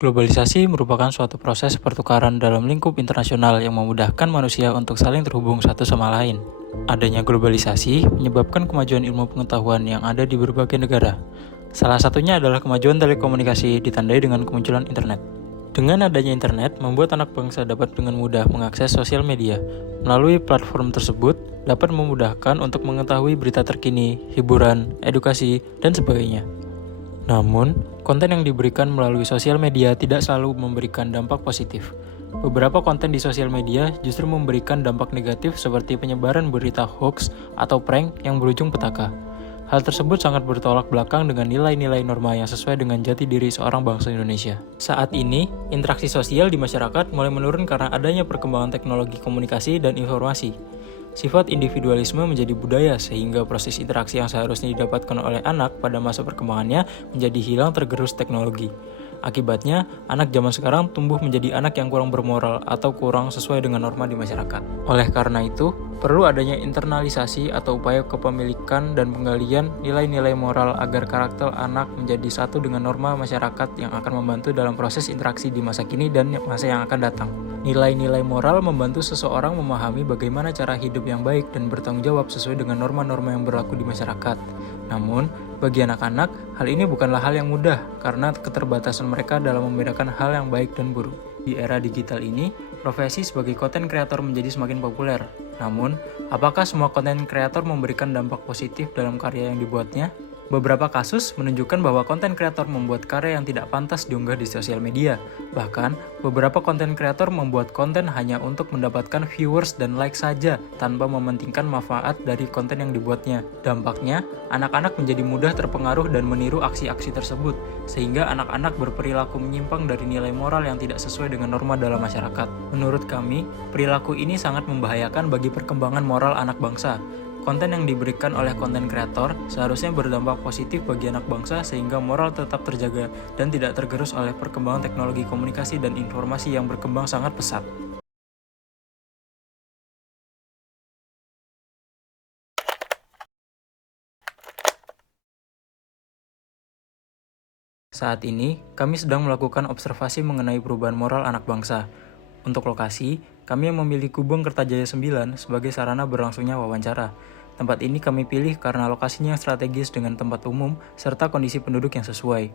Globalisasi merupakan suatu proses pertukaran dalam lingkup internasional yang memudahkan manusia untuk saling terhubung satu sama lain. Adanya globalisasi menyebabkan kemajuan ilmu pengetahuan yang ada di berbagai negara. Salah satunya adalah kemajuan telekomunikasi ditandai dengan kemunculan internet. Dengan adanya internet, membuat anak bangsa dapat dengan mudah mengakses sosial media. Melalui platform tersebut, dapat memudahkan untuk mengetahui berita terkini, hiburan, edukasi, dan sebagainya. Namun, konten yang diberikan melalui sosial media tidak selalu memberikan dampak positif. Beberapa konten di sosial media justru memberikan dampak negatif seperti penyebaran berita hoax atau prank yang berujung petaka. Hal tersebut sangat bertolak belakang dengan nilai-nilai norma yang sesuai dengan jati diri seorang bangsa Indonesia. Saat ini, interaksi sosial di masyarakat mulai menurun karena adanya perkembangan teknologi komunikasi dan informasi. Sifat individualisme menjadi budaya sehingga proses interaksi yang seharusnya didapatkan oleh anak pada masa perkembangannya menjadi hilang tergerus teknologi. Akibatnya, anak zaman sekarang tumbuh menjadi anak yang kurang bermoral atau kurang sesuai dengan norma di masyarakat. Oleh karena itu, perlu adanya internalisasi atau upaya kepemilikan dan penggalian nilai-nilai moral agar karakter anak menjadi satu dengan norma masyarakat yang akan membantu dalam proses interaksi di masa kini dan masa yang akan datang. Nilai-nilai moral membantu seseorang memahami bagaimana cara hidup yang baik dan bertanggung jawab sesuai dengan norma-norma yang berlaku di masyarakat. Namun, bagi anak-anak, hal ini bukanlah hal yang mudah karena keterbatasan mereka dalam membedakan hal yang baik dan buruk. Di era digital ini, profesi sebagai konten kreator menjadi semakin populer. Namun, apakah semua konten kreator memberikan dampak positif dalam karya yang dibuatnya? Beberapa kasus menunjukkan bahwa konten kreator membuat karya yang tidak pantas diunggah di sosial media. Bahkan, beberapa konten kreator membuat konten hanya untuk mendapatkan viewers dan like saja tanpa mementingkan manfaat dari konten yang dibuatnya. Dampaknya, anak-anak menjadi mudah terpengaruh dan meniru aksi-aksi tersebut, sehingga anak-anak berperilaku menyimpang dari nilai moral yang tidak sesuai dengan norma dalam masyarakat. Menurut kami, perilaku ini sangat membahayakan bagi perkembangan moral anak bangsa. Konten yang diberikan oleh konten kreator seharusnya berdampak positif bagi anak bangsa sehingga moral tetap terjaga dan tidak tergerus oleh perkembangan teknologi komunikasi dan informasi yang berkembang sangat pesat. Saat ini, kami sedang melakukan observasi mengenai perubahan moral anak bangsa. Untuk lokasi, kami memilih Gubeng Kertajaya 9 sebagai sarana berlangsungnya wawancara. Tempat ini kami pilih karena lokasinya yang strategis dengan tempat umum serta kondisi penduduk yang sesuai.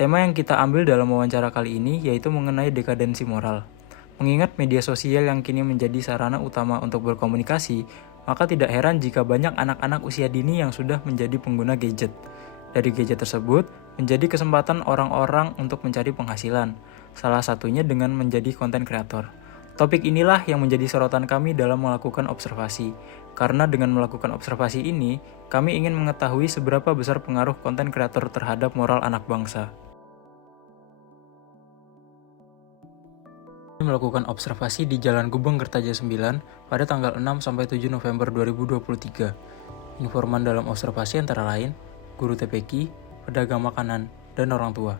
Tema yang kita ambil dalam wawancara kali ini yaitu mengenai dekadensi moral. Mengingat media sosial yang kini menjadi sarana utama untuk berkomunikasi, maka tidak heran jika banyak anak-anak usia dini yang sudah menjadi pengguna gadget. Dari gadget tersebut, menjadi kesempatan orang-orang untuk mencari penghasilan, salah satunya dengan menjadi konten kreator. Topik inilah yang menjadi sorotan kami dalam melakukan observasi, karena dengan melakukan observasi ini, kami ingin mengetahui seberapa besar pengaruh konten kreator terhadap moral anak bangsa. Melakukan observasi di Jalan Gubeng Kertajaya 9 pada tanggal 6-7 November 2023. Informan dalam observasi antara lain, guru TPQ, pedagang makanan, dan orang tua.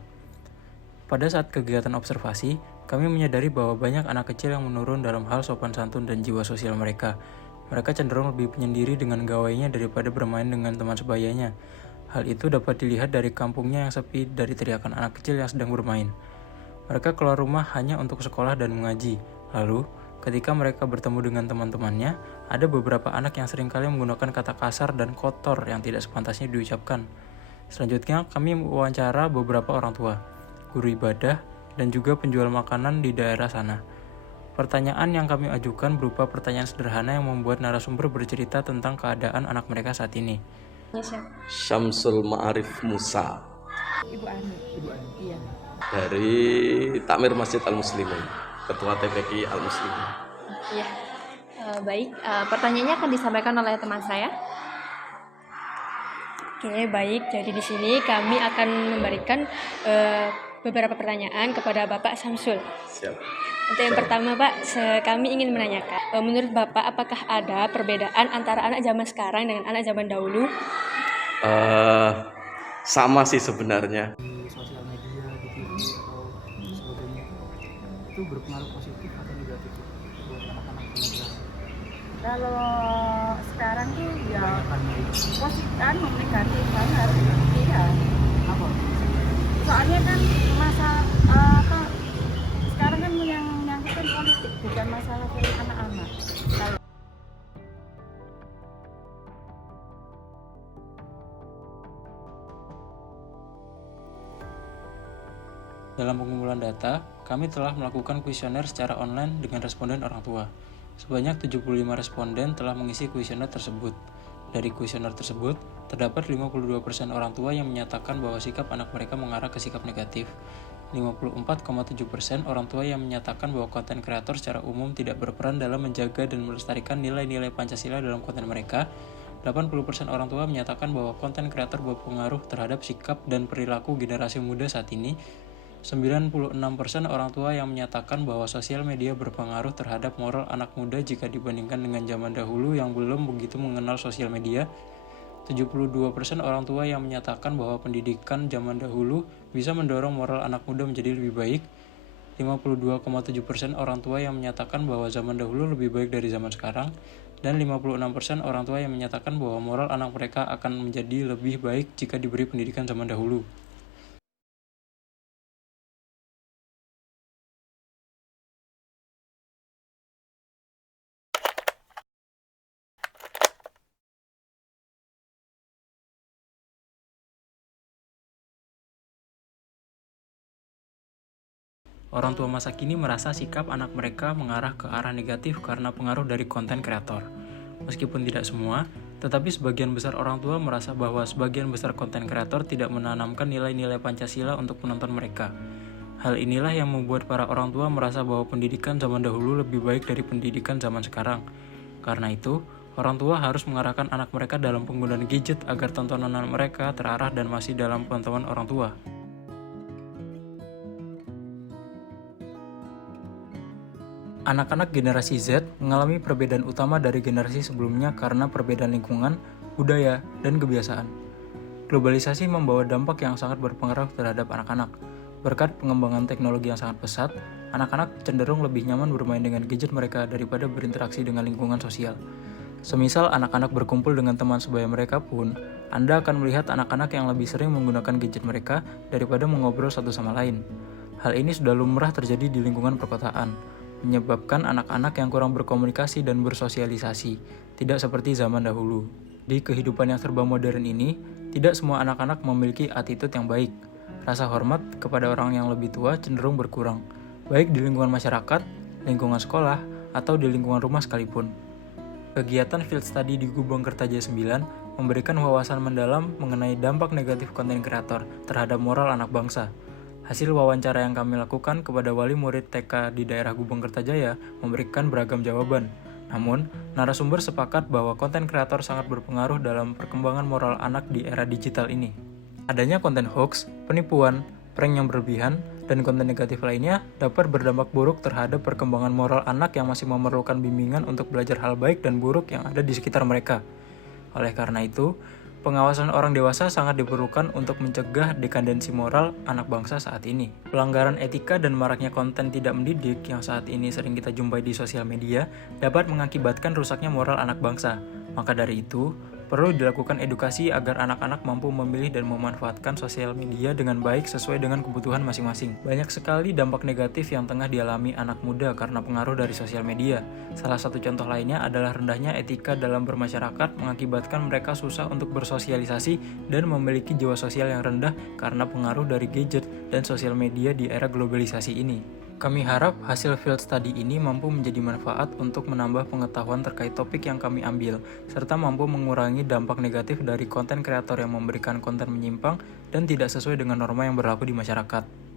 Pada saat kegiatan observasi, kami menyadari bahwa banyak anak kecil yang menurun dalam hal sopan santun dan jiwa sosial mereka. Mereka cenderung lebih penyendiri dengan gawainya daripada bermain dengan teman sebayanya. Hal itu dapat dilihat dari kampungnya yang sepi dari teriakan anak kecil yang sedang bermain. Mereka keluar rumah hanya untuk sekolah dan mengaji. Lalu, ketika mereka bertemu dengan teman-temannya, ada beberapa anak yang seringkali menggunakan kata kasar dan kotor yang tidak sepantasnya diucapkan. Selanjutnya, kami mewawancara beberapa orang tua, guru ibadah, dan juga penjual makanan di daerah sana. Pertanyaan yang kami ajukan berupa pertanyaan sederhana yang membuat narasumber bercerita tentang keadaan anak mereka saat ini. Syamsul Ma'arif Musa. Ibu Ani. Iya. Dari Takmir Masjid Al-Muslimin, Ketua TPQ Al-Muslimin. Iya. Baik, pertanyaannya akan disampaikan oleh teman saya. Oke, baik. Jadi di sini kami akan memberikan beberapa pertanyaan kepada Bapak Samsul. Siap. Untuk yang pertama, Pak, kami ingin menanyakan, menurut Bapak, apakah ada perbedaan antara anak zaman sekarang dengan anak zaman dahulu? Sama sih sebenarnya. Di sosial media, di TV, atau sebagainya, itu berpengaruh positif atau negatif buat anak-anak muda? Kalau sekarang tuh ya positif kan, negatif banget. Iya. Apa? Soalnya kan masa apa Dalam pengumpulan data, kami telah melakukan kuesioner secara online dengan responden orang tua. Sebanyak 75 responden telah mengisi kuesioner tersebut. Dari kuesioner tersebut, terdapat 52% orang tua yang menyatakan bahwa sikap anak mereka mengarah ke sikap negatif. 54,7% orang tua yang menyatakan bahwa konten kreator secara umum tidak berperan dalam menjaga dan melestarikan nilai-nilai Pancasila dalam konten mereka. 80% orang tua menyatakan bahwa konten kreator berpengaruh terhadap sikap dan perilaku generasi muda saat ini. 96% orang tua yang menyatakan bahwa sosial media berpengaruh terhadap moral anak muda jika dibandingkan dengan zaman dahulu yang belum begitu mengenal sosial media. 72% orang tua yang menyatakan bahwa pendidikan zaman dahulu bisa mendorong moral anak muda menjadi lebih baik. 52,7% orang tua yang menyatakan bahwa zaman dahulu lebih baik dari zaman sekarang. Dan 56% orang tua yang menyatakan bahwa moral anak mereka akan menjadi lebih baik jika diberi pendidikan zaman dahulu. Orang tua masa kini merasa sikap anak mereka mengarah ke arah negatif karena pengaruh dari konten kreator. Meskipun tidak semua, tetapi sebagian besar orang tua merasa bahwa sebagian besar konten kreator tidak menanamkan nilai-nilai Pancasila untuk penonton mereka. Hal inilah yang membuat para orang tua merasa bahwa pendidikan zaman dahulu lebih baik dari pendidikan zaman sekarang. Karena itu, orang tua harus mengarahkan anak mereka dalam penggunaan gadget agar tontonan mereka terarah dan masih dalam pantauan orang tua. Anak-anak generasi Z mengalami perbedaan utama dari generasi sebelumnya karena perbedaan lingkungan, budaya, dan kebiasaan. Globalisasi membawa dampak yang sangat berpengaruh terhadap anak-anak. Berkat pengembangan teknologi yang sangat pesat, anak-anak cenderung lebih nyaman bermain dengan gadget mereka daripada berinteraksi dengan lingkungan sosial. Semisal anak-anak berkumpul dengan teman sebaya mereka pun, Anda akan melihat anak-anak yang lebih sering menggunakan gadget mereka daripada mengobrol satu sama lain. Hal ini sudah lumrah terjadi di lingkungan perkotaan, menyebabkan anak-anak yang kurang berkomunikasi dan bersosialisasi, tidak seperti zaman dahulu. Di kehidupan yang serba modern ini, tidak semua anak-anak memiliki attitude yang baik. Rasa hormat kepada orang yang lebih tua cenderung berkurang, baik di lingkungan masyarakat, lingkungan sekolah, atau di lingkungan rumah sekalipun. Kegiatan field study di Gubeng Kertajaya 9 memberikan wawasan mendalam mengenai dampak negatif konten kreator terhadap moral anak bangsa. Hasil wawancara yang kami lakukan kepada wali murid TK di daerah Gubeng Kertajaya memberikan beragam jawaban. Namun, narasumber sepakat bahwa konten kreator sangat berpengaruh dalam perkembangan moral anak di era digital ini. Adanya konten hoax, penipuan, prank yang berlebihan, dan konten negatif lainnya dapat berdampak buruk terhadap perkembangan moral anak yang masih memerlukan bimbingan untuk belajar hal baik dan buruk yang ada di sekitar mereka. Oleh karena itu, pengawasan orang dewasa sangat diperlukan untuk mencegah dekadensi moral anak bangsa saat ini. Pelanggaran etika dan maraknya konten tidak mendidik yang saat ini sering kita jumpai di sosial media dapat mengakibatkan rusaknya moral anak bangsa. Maka dari itu, perlu dilakukan edukasi agar anak-anak mampu memilih dan memanfaatkan sosial media dengan baik sesuai dengan kebutuhan masing-masing. Banyak sekali dampak negatif yang tengah dialami anak muda karena pengaruh dari sosial media. Salah satu contoh lainnya adalah rendahnya etika dalam bermasyarakat mengakibatkan mereka susah untuk bersosialisasi dan memiliki jiwa sosial yang rendah karena pengaruh dari gadget dan sosial media di era globalisasi ini. Kami harap hasil field study ini mampu menjadi manfaat untuk menambah pengetahuan terkait topik yang kami ambil, serta mampu mengurangi dampak negatif dari konten kreator yang memberikan konten menyimpang dan tidak sesuai dengan norma yang berlaku di masyarakat.